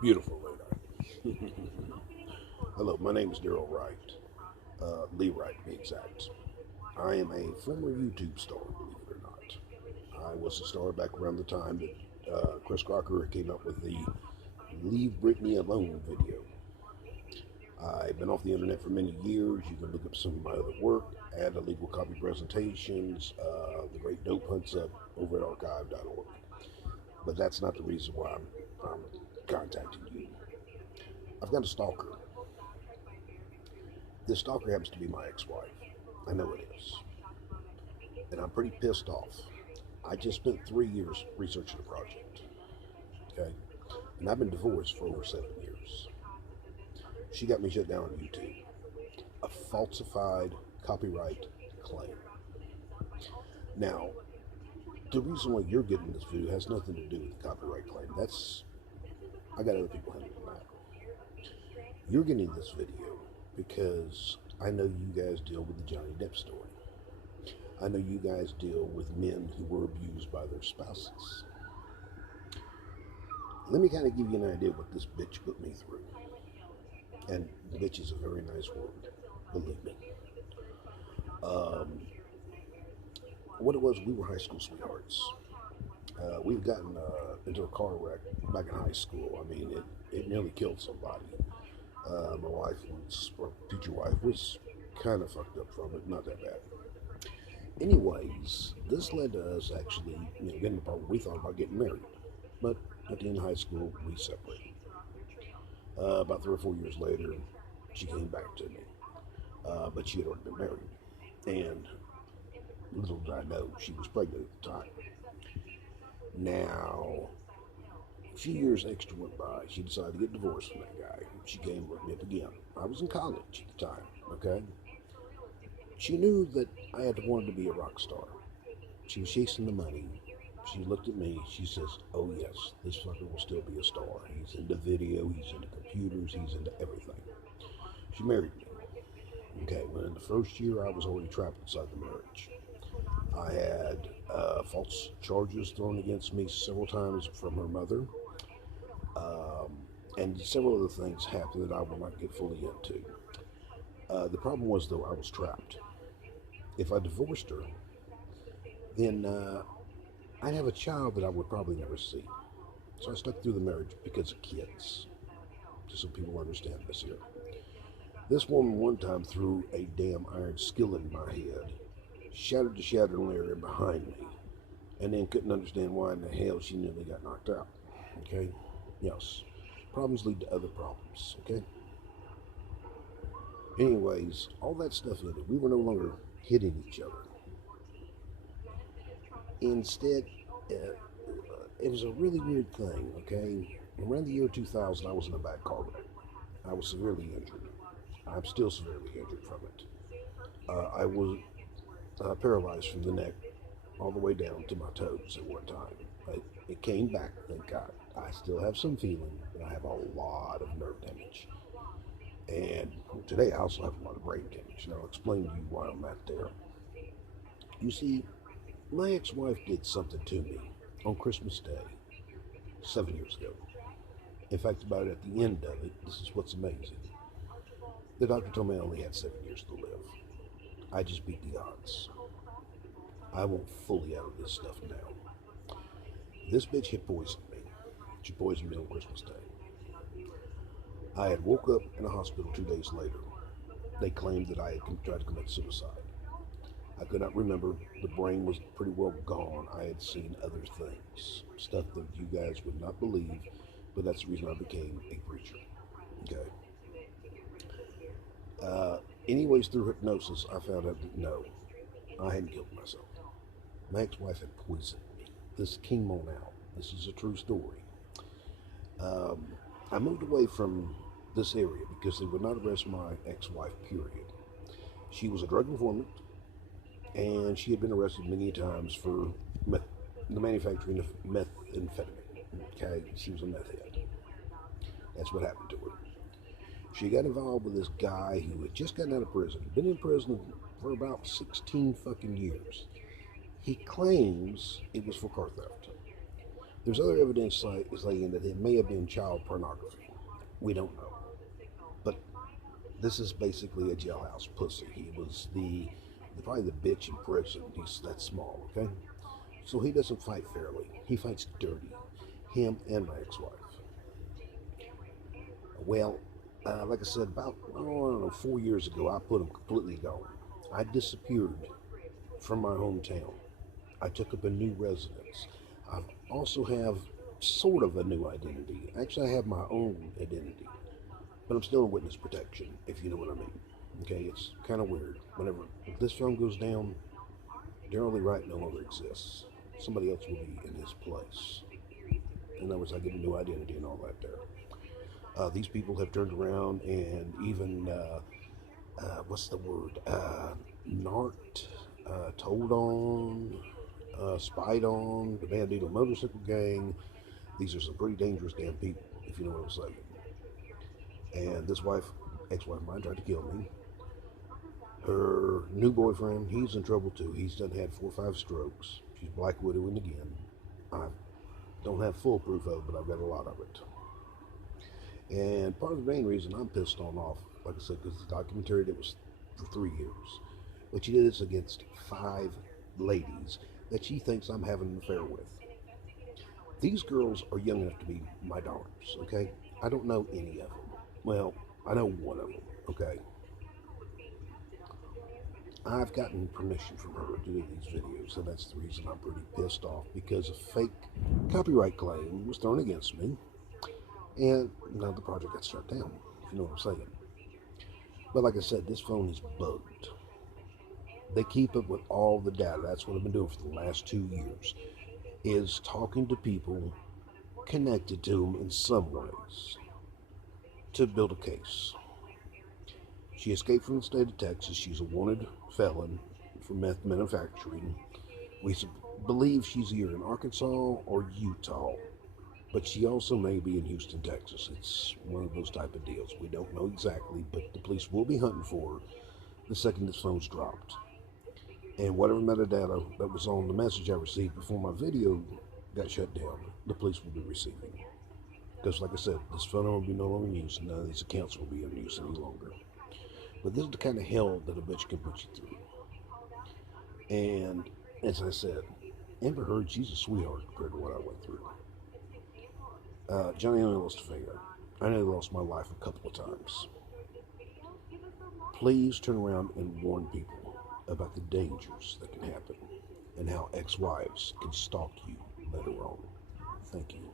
Beautiful lady. Hello, my name is Daryl Wright. Lee Wright, to be exact. I am a former YouTube star, believe it or not. I was a star back around the time that Chris Crocker came up with the Leave Britney Alone video. I've been off the internet for many years. You can look up some of my other work, add illegal copy presentations, the great dope hunts up over at archive.org. But that's not the reason why I'm contacting you. I've got a stalker. This stalker happens to be my ex-wife. I know it is. And I'm pretty pissed off. I just spent 3 years researching a project. Okay? And I've been divorced for over 7 years. She got me shut down on YouTube. A falsified copyright claim. Now, the reason why you're getting this video has nothing to do with the copyright claim. I got other people handling that. You're getting this video because I know you guys deal with the Johnny Depp story. I know you guys deal with men who were abused by their spouses. Let me kind of give you an idea of what this bitch put me through. And bitch is a very nice word, believe me. What it was, we were high school sweethearts. We've gotten into a car wreck back in high school. I mean, it nearly killed somebody. My wife or future wife was kind of fucked up from it, not that bad. Anyways, this led to us actually, getting the part where we thought about getting married. But at the end of high school, we separated. About 3 or 4 years later, she came back to me. But she had already been married. And little did I know, she was pregnant at the time. Now, a few years extra went by. She decided to get divorced from that guy. She came and looked me up again. I was in college at the time, okay? She knew that I had wanted to be a rock star. She was chasing the money. She looked at me. She says, "Oh yes, this fucker will still be a star. He's into video. He's into computers. He's into everything." She married me. Okay, well, in the first year, I was already trapped inside the marriage. I had false charges thrown against me several times from her mother. And several other things happened that I will not get fully into. The problem was, though, I was trapped. If I divorced her, then I'd have a child that I would probably never see. So I stuck through the marriage because of kids. Just so people understand this here. This woman one time threw a damn iron skillet in my head, shattered the shattering area behind me, and then couldn't understand why in the hell she nearly got knocked out. Okay? Yes. Problems lead to other problems. Okay? Anyways, all that stuff ended. We were no longer hitting each other. Instead, it was a really weird thing, okay? Around the year 2000, I was in a bad car wreck. I was severely injured. I'm still severely injured from it. I was paralyzed from the neck all the way down to my toes at one time. It came back, thank God. I still have some feeling, but I have a lot of nerve damage. And today I also have a lot of brain damage, and I'll explain to you why I'm at there. You see, my ex-wife did something to me on Christmas Day 7 years ago. In fact, about at the end of it, this is what's amazing. The doctor told me I only had 7 years to live. I just beat the odds. I won't fully out of this stuff now. This bitch had poisoned me. She poisoned me on Christmas Day. I had woke up in a hospital 2 days later. They claimed that I had tried to commit suicide. I could not remember. The brain was pretty well gone. I had seen other things, stuff that you guys would not believe, but that's the reason I became a preacher. Okay. Anyways, through hypnosis, I found out that no, I hadn't killed myself. My ex-wife had poisoned me. This came on out. This is a true story. I moved away from this area because they would not arrest my ex-wife, period. She was a drug informant, and she had been arrested many times for the manufacturing of methamphetamine. Okay, she was a meth head. That's what happened to her. She got involved with this guy who had just gotten out of prison, been in prison for about 16 fucking years. He claims it was for car theft. There's other evidence saying that it may have been child pornography. We don't know. But this is basically a jailhouse pussy. He was probably the bitch in prison. He's that small, okay? So he doesn't fight fairly. He fights dirty. Him and my ex-wife. Well, like I said, about, I don't know, 4 years ago, I put him completely gone. I disappeared from my hometown. I took up a new residence. I also have sort of a new identity. Actually, I have my own identity, but I'm still in witness protection, if you know what I mean. Okay, it's kind of weird. If this phone goes down, Daryl Wright no longer exists. Somebody else will be in his place. In other words, I get a new identity and all that there. These people have turned around and even, what's the word? Narked, told on, spied on, the Bandito Motorcycle Gang. These are some pretty dangerous damn people, if you know what I'm saying. And this ex-wife of mine, tried to kill me. Her new boyfriend, he's in trouble too. He's done had 4 or 5 strokes. She's black widowing again. I don't have full proof of it, but I've got a lot of it. And part of the main reason I'm pissed off, like I said, because the documentary that was for 3 years, but she did this against 5 ladies that she thinks I'm having an affair with. These girls are young enough to be my daughters, okay? I don't know any of them. Well, I know one of them, okay? I've gotten permission from her to do these videos, and that's the reason I'm pretty pissed off, because a fake copyright claim was thrown against me, and now the project got shut down, if you know what I'm saying. But like I said, this phone is bugged. They keep it with all the data. That's what I've been doing for the last 2 years, is talking to people connected to them in some ways to build a case. She escaped from the state of Texas. She's a wanted felon for meth manufacturing. We believe she's either in Arkansas or Utah, but she also may be in Houston, Texas. It's one of those type of deals. We don't know exactly, but the police will be hunting for her the second this phone's dropped. And whatever metadata that was on the message I received before my video got shut down, the police will be receiving. Because like I said, this phone will be no longer in use, and none of these accounts will be in use any longer. But this is the kind of hell that a bitch can put you through. And as I said, Amber Heard, she's a sweetheart compared to what I went through. Johnny only lost a finger. I nearly lost my life a couple of times. Please turn around and warn people about the dangers that can happen and how ex-wives can stalk you later on. Thank you.